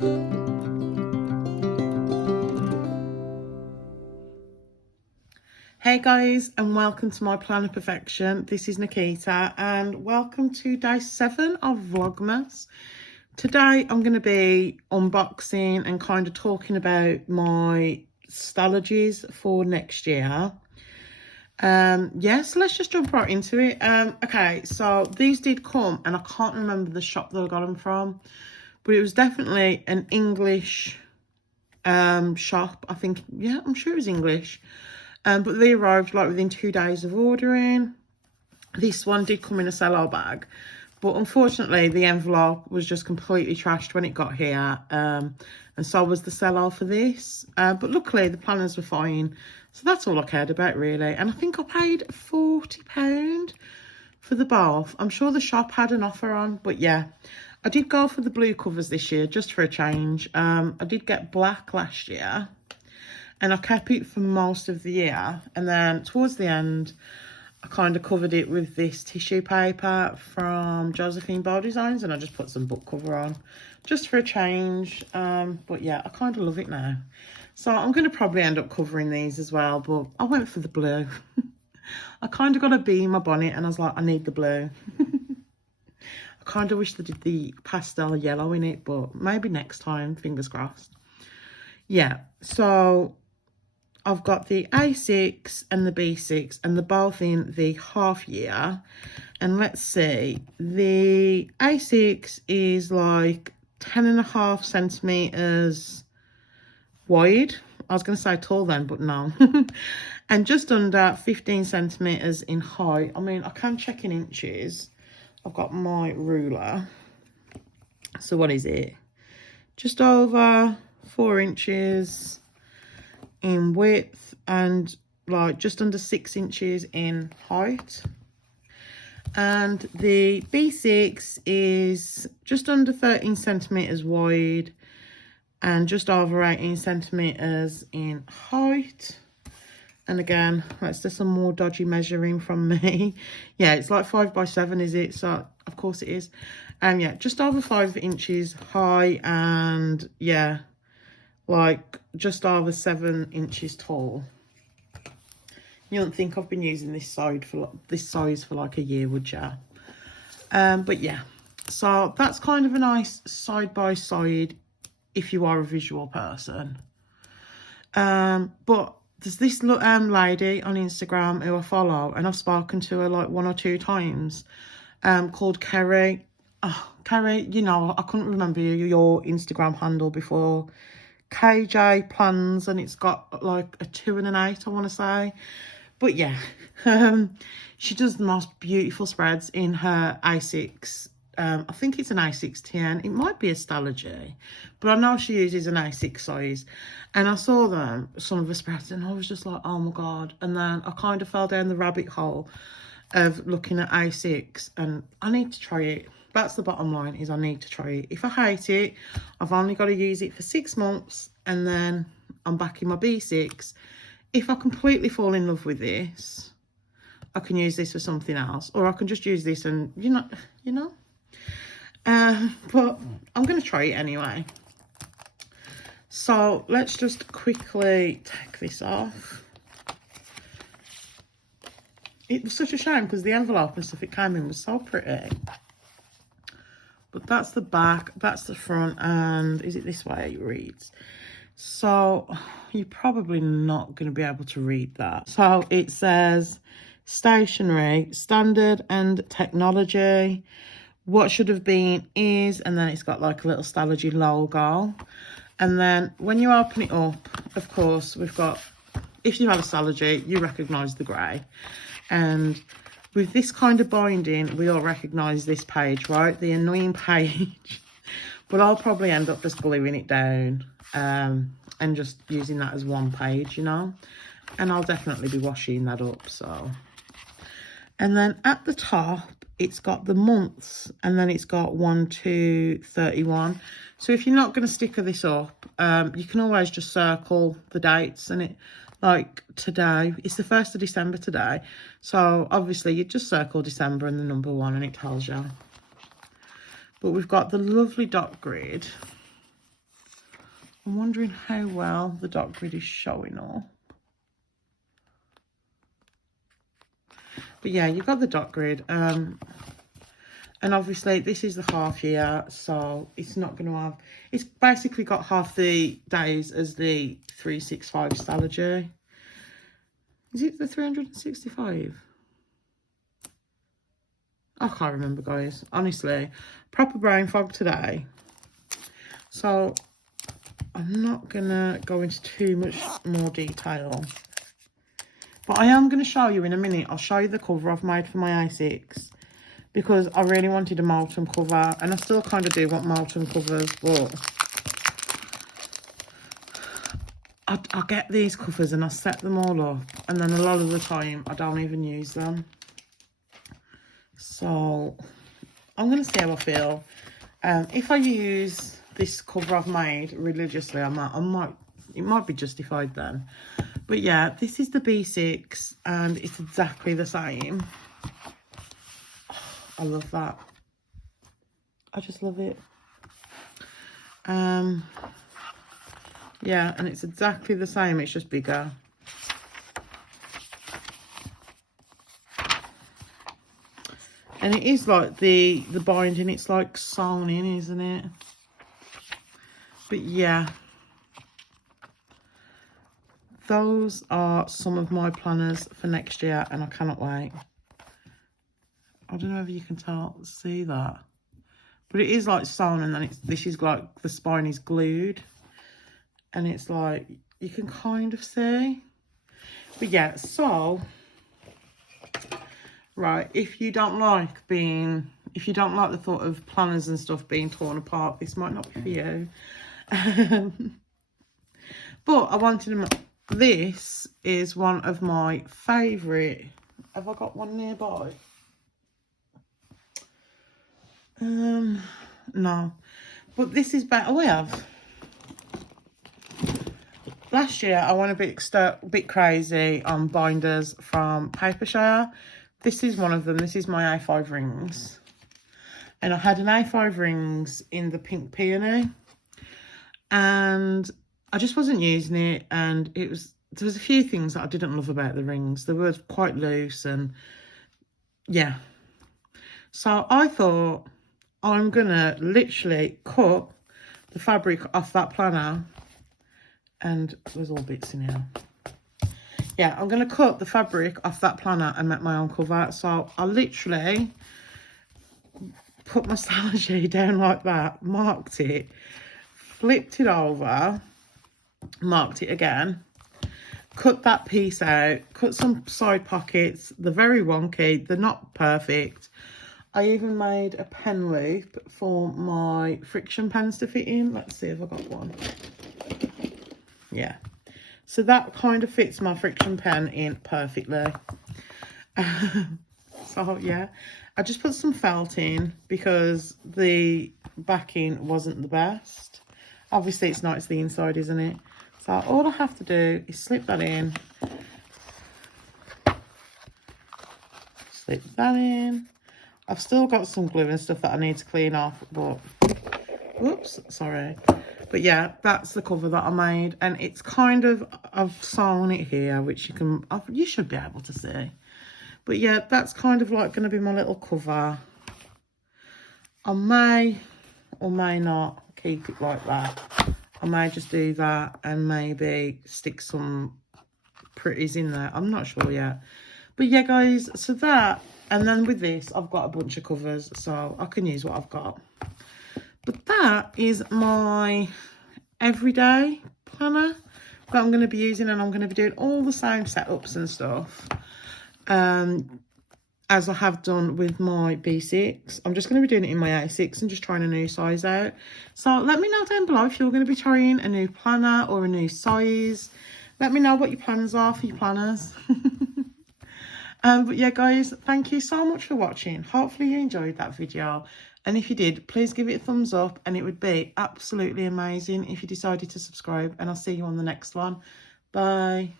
Hey guys, and welcome to my Plan of Perfection. This is Nikita and welcome to day 7 of Vlogmas. Today I'm going to be unboxing and kind of talking about my Stalogies for next year. Yes, let's just jump right into it. Okay, so these did come and I can't remember the shop that I got them from, but it was definitely an English shop. I think, yeah, I'm sure it was English. But they arrived like within 2 days of ordering. This one did come in a sell-out bag, but unfortunately the envelope was just completely trashed when it got here, and so was the sell-out for this. But luckily the planners were fine, so that's all I cared about really. And I think I paid £40 for the both. I'm sure the shop had an offer on, but yeah, I did go for the blue covers this year just for a change. I did get black last year, and I kept it for most of the year. And then towards the end, I kind of covered it with this tissue paper from Josephine Bow Designs. And I just put some book cover on just for a change. But yeah, I kind of love it now. So I'm going to probably end up covering these as well. But I went for the blue. I kind of got a bee in my bonnet and I was like, I need the blue. I kind of wish they did the pastel yellow in it. But maybe next time, fingers crossed. Yeah, so I've got the A6 and the B6 and they're both in the half year. And let's see, the A6 is like 10.5 centimeters wide. I was going to say tall then, but no. And just under 15 centimeters in height. I mean, I can check in inches. I've got my ruler. So what is it? Just over 4 inches in width and like just under 6 inches in height. And the B6 is just under 13 centimeters wide and just over 18 centimeters in height. And again, let's do some more dodgy measuring from me. Yeah, it's like 5 by 7, is it? So of course it is. Yeah, just over 5 inches high and yeah, like just over 7 inches tall. You don't think I've been using this size for like a year, would you? But yeah, so that's kind of a nice side by side if you are a visual person. But there's this lady on Instagram who I follow, and I've spoken to her like 1 or 2 times, called Kerry. Oh, Kerry, you know, I couldn't remember your Instagram handle before. KJ Plans, and it's got like a 2 and an 8, I want to say. But yeah, she does the most beautiful spreads in her A6. I think it's an A610. It might be a Stalogy, but I know she uses an A6 size. And I saw them, some of the spreads, and I was just like, oh my God. And then I kind of fell down the rabbit hole of looking at A6, and I need to try it. That's the bottom line, is I need to try it. If I hate it, I've only got to use it for 6 months and then I'm back in my B6. If I completely fall in love with this, I can use this for something else, or I can just use this and, you know. But I'm going to try it anyway. So let's just quickly take this off. It was such a shame because the envelope and stuff it came in was so pretty. But that's the back, that's the front, and is it this way it reads? So you're probably not going to be able to read that. So it says stationery, standard and technology. What should have been is, and then it's got like a little Stalogy logo. And then when you open it up, of course, we've got, if you have a Stalogy, you recognise the grey. And with this kind of binding, we all recognise this page, right? The annoying page. But I'll probably end up just gluing it down and just using that as one page, you know. And I'll definitely be washing that up, so. And then at the top, it's got the months, and then it's got 1 to 31. So if you're not going to sticker this up, you can always just circle the dates, and it, like today, it's the 1st of December today. So obviously you just circle December and the number 1 and it tells you. But we've got the lovely dot grid. I'm wondering how well the dot grid is showing up. But yeah, you've got the dot grid. And obviously this is the half year, so it's not going to have, it's basically got half the days as the 365 Stalogy. Is it the 365? I can't remember, guys. Honestly, proper brain fog today. So I'm not going to go into too much more detail. But I am going to show you in a minute. I'll show you the cover I've made for my A6. Because I really wanted a Molten cover. And I still kind of do want Molten covers. But I get these covers and I set them all up. And then a lot of the time, I don't even use them. So I'm going to see how I feel. If I use this cover I've made religiously, it might be justified then. But yeah, this is the B6 and it's exactly the same. Oh, I love that. I just love it. Yeah, and it's exactly the same, it's just bigger. And it is like the binding, it's like sewn in, isn't it? But yeah. Those are some of my planners for next year and I cannot wait. I don't know if you can see that. But it is like sewn and then this is like the spine is glued. And it's like, you can kind of see. But yeah, so... Right, if you don't like the thought of planners and stuff being torn apart, this might not be for you. But I wanted to, this is one of my favourite. Have I got one nearby? No. But this is better. We have. Last year, I went a bit crazy on binders from Papershire. This is one of them. This is my A5 Rings. And I had an A5 Rings in the pink peony. And I just wasn't using it. And there was a few things that I didn't love about the rings. They were quite loose and yeah. So I thought I'm going to literally cut the fabric off that planner. And there's all bits in here. Yeah, I'm going to cut the fabric off that planner and make my own cover. So I literally put my Stalogy down like that, marked it, flipped it over, marked it again, cut that piece out, cut some side pockets. They're very wonky. They're not perfect. I even made a pen loop for my friction pens to fit in. Let's see if I got one. Yeah. So that kind of fits my friction pen in perfectly. So yeah, I just put some felt in because the backing wasn't the best. Obviously it's not, it's the inside, isn't it? So all I have to do is slip that in. Slip that in. I've still got some glue and stuff that I need to clean off, but whoops, sorry. But yeah, that's the cover that I made, and it's kind of, I've sewn it here, which you should be able to see. But yeah, that's kind of like going to be my little cover. I may or may not keep it like that. I may just do that and maybe stick some pretties in there. I'm not sure yet. But yeah, guys, so that, and then with this, I've got a bunch of covers, so I can use what I've got. But that is my everyday planner that I'm going to be using, and I'm going to be doing all the same setups and stuff as I have done with my B6. I'm just going to be doing it in my A6 and just trying a new size out. So let me know down below if you're going to be trying a new planner or a new size. Let me know what your plans are for your planners. But yeah, guys, thank you so much for watching. Hopefully you enjoyed that video. And if you did, please give it a thumbs up. And it would be absolutely amazing if you decided to subscribe. And I'll see you on the next one. Bye.